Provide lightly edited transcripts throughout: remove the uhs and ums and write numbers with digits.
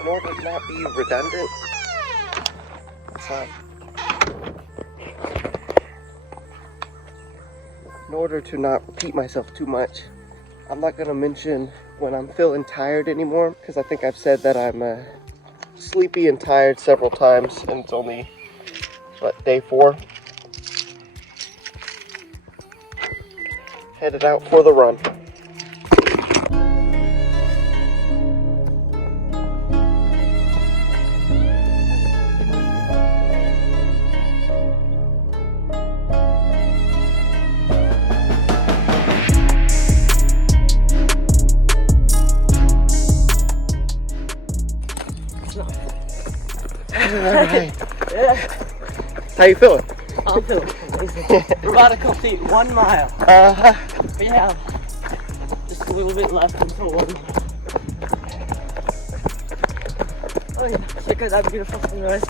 in order to not be redundant, in order to not repeat myself too much, I'm not going to mention when I'm feeling tired anymore, because I think I've said that I'm sleepy and tired several times, and it's only, what, day 4? Headed out for the run. Alright. Yeah. How you feeling? I'm feeling amazing. We're about to complete 1 mile. We have just a little bit left until 1 mile. Oh yeah, check out that beautiful sunrise.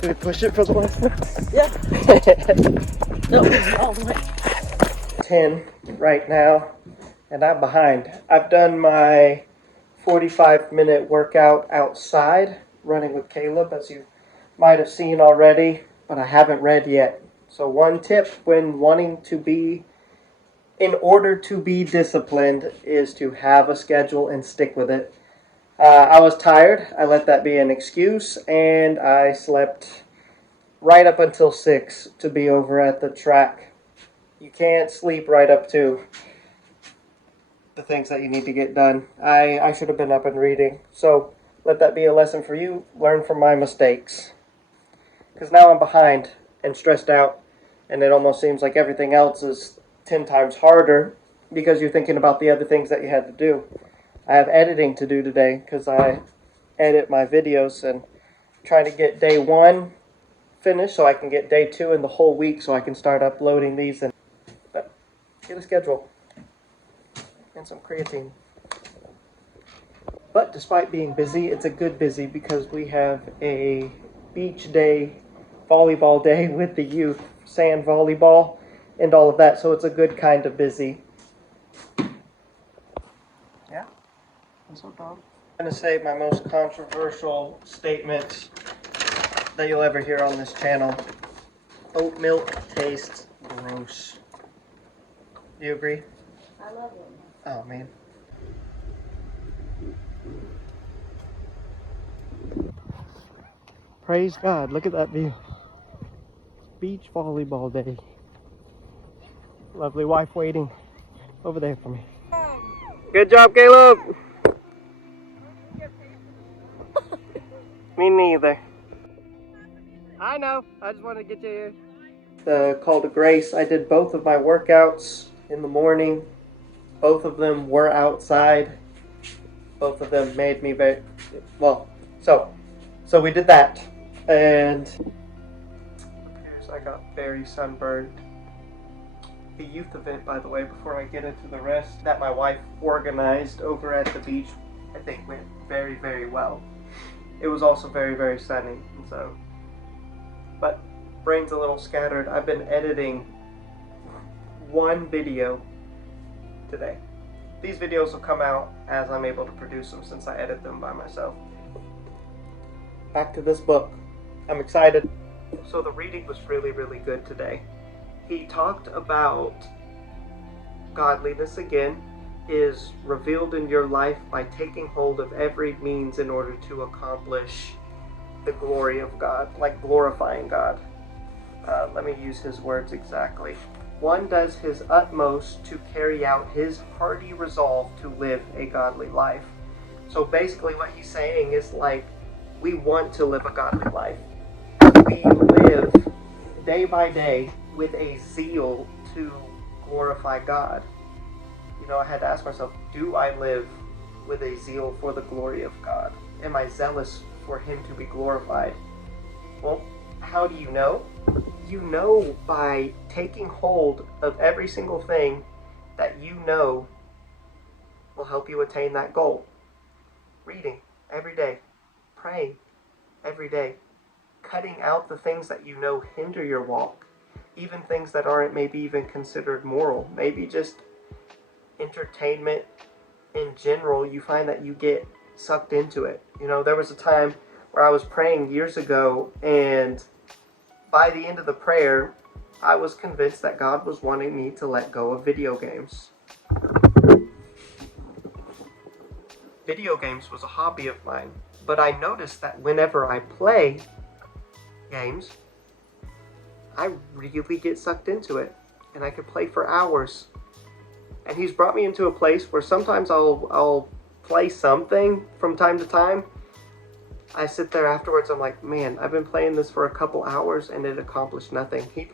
Did we push it for the last one? Yeah. No, all the way. 10 right now, and I'm behind. I've done my 45-minute workout outside, running with Caleb, as you might have seen already, but I haven't read yet. So one tip when wanting to be, in order to be disciplined, is to have a schedule and stick with it. I was tired. I let that be an excuse, and I slept right up until 6 to be over at the track. You can't sleep right up to the things that you need to get done. I should have been up and reading. So let that be a lesson for you. Learn from my mistakes. Because now I'm behind and stressed out, and it almost seems like everything else is 10 times harder because you're thinking about the other things that you had to do. I have editing to do today because I edit my videos and trying to get day 1 finished so I can get day 2 and the whole week so I can start uploading these and get a schedule and some creatine. But despite being busy, it's a good busy because we have a beach day, volleyball day with the youth, sand volleyball, and all of that. So it's a good kind of busy. Yeah? I'm so dumb. I'm going to say my most controversial statement that you'll ever hear on this channel. Oat milk tastes gross. Do you agree? I love it. Oh, man. Praise God. Look at that view. Beach volleyball day. Lovely wife waiting over there for me. Good job, Caleb. Me neither. I know. I just wanted to get you here. The call to grace. I did both of my workouts in the morning. Both of them were outside. Both of them made me very well. So we did that, and I got very sunburned. The youth event, by the way, before I get into the rest, that my wife organized over at the beach, I think went very, very well. It was also very, very sunny, and so, but brain's a little scattered. I've been editing one video today. These videos will come out as I'm able to produce them since I edit them by myself. Back to this book. I'm excited. So the reading was really, really good today. He talked about godliness again is revealed in your life by taking hold of every means in order to accomplish the glory of God, like glorifying God. Let me use his words exactly. One does his utmost to carry out his hearty resolve to live a godly life. So basically what he's saying is like, we want to live a godly life. We live day by day with a zeal to glorify God. You know, I had to ask myself, do I live with a zeal for the glory of God? Am I zealous for him to be glorified? Well, how do you know? You know by taking hold of every single thing that you know will help you attain that goal. Reading every day, praying every day, cutting out the things that you know hinder your walk, even things that aren't maybe even considered moral, maybe just entertainment in general, you find that you get sucked into it. You know, there was a time where I was praying years ago, and by the end of the prayer, I was convinced that God was wanting me to let go of video games. Video games was a hobby of mine, but I noticed that whenever I play games, I really get sucked into it, and I could play for hours. And he's brought me into a place where sometimes I'll play something from time to time. I sit there afterwards, I'm like, man, I've been playing this for a couple hours and it accomplished nothing. He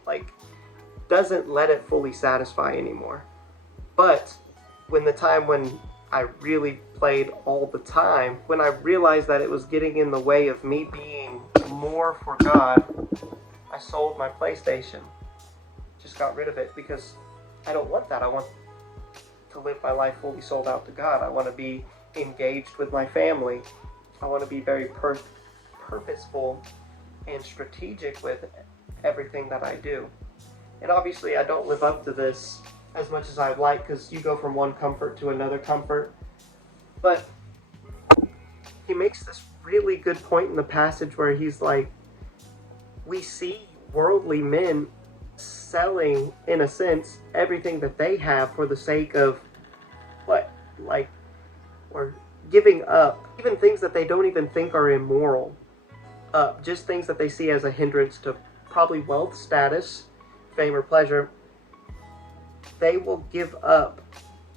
doesn't let it fully satisfy anymore. But when I really played all the time, when I realized that it was getting in the way of me being more for God, I sold my PlayStation. Just got rid of it because I don't want that. I want to live my life fully sold out to God. I want to be engaged with my family. I want to be very purposeful and strategic with everything that I do. And obviously I don't live up to this as much as I'd like, because you go from one comfort to another comfort. But he makes this really good point in the passage where he's like, we see worldly men selling, in a sense, everything that they have for the sake of or giving up even things that they don't even think are immoral, just things that they see as a hindrance to probably wealth, status, fame, or pleasure. They will give up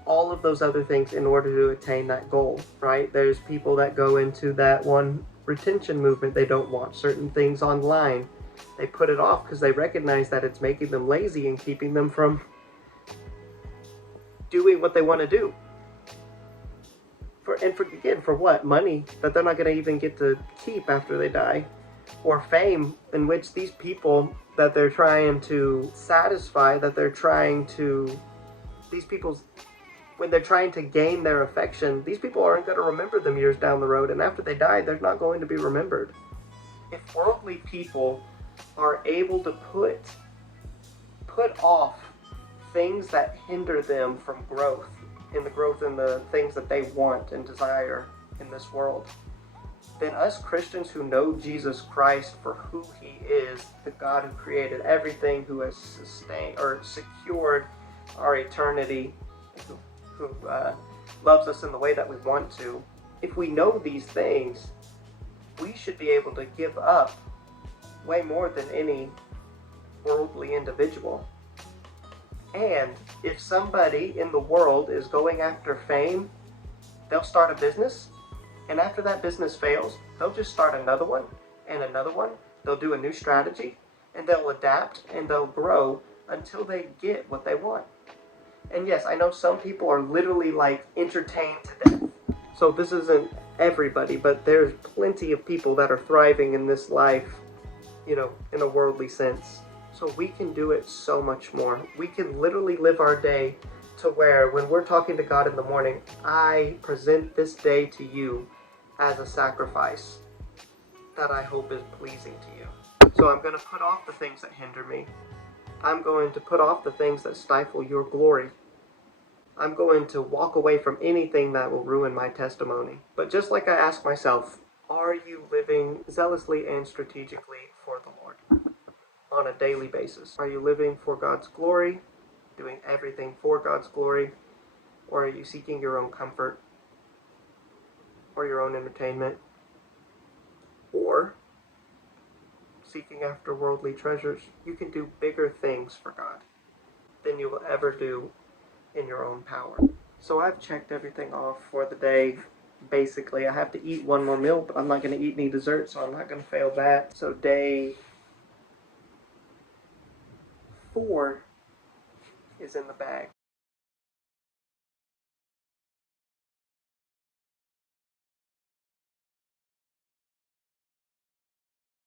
all of those other things in order to attain that goal, right? There's people that go into that one retention movement. They don't watch certain things online. They put it off because they recognize that it's making them lazy and keeping them from doing what they want to do. For what? Money that they're not going to even get to keep after they die. Or fame, in which these people that they're trying to satisfy, when they're trying to gain their affection, these people aren't going to remember them years down the road, and after they die, they're not going to be remembered. If worldly people are able to put off things that hinder them from growth in the things that they want and desire in this world, then us Christians who know Jesus Christ for who he is, the God who created everything, who has sustained or secured our eternity, who loves us in the way that we want to, if we know these things, we should be able to give up way more than any worldly individual. And if somebody in the world is going after fame, they'll start a business, and after that business fails, they'll just start another one and another one. They'll do a new strategy, and they'll adapt, and they'll grow until they get what they want. And yes, I know some people are literally entertained to death. So this isn't everybody, but there's plenty of people that are thriving in this life, in a worldly sense. So we can do it so much more. We can literally live our day to where when we're talking to God in the morning, I present this day to you as a sacrifice that I hope is pleasing to you. So I'm going to put off the things that hinder me. I'm going to put off the things that stifle your glory. I'm going to walk away from anything that will ruin my testimony. But just like I ask myself, are you living zealously and strategically for the Lord on a daily basis? Are you living for God's glory, doing everything for God's glory, or are you seeking your own comfort or your own entertainment, or seeking after worldly treasures? You can do bigger things for God than you will ever do in your own power. So I've checked everything off for the day. Basically, I have to eat one more meal, but I'm not going to eat any dessert, so I'm not going to fail that. So day 4 is in the bag.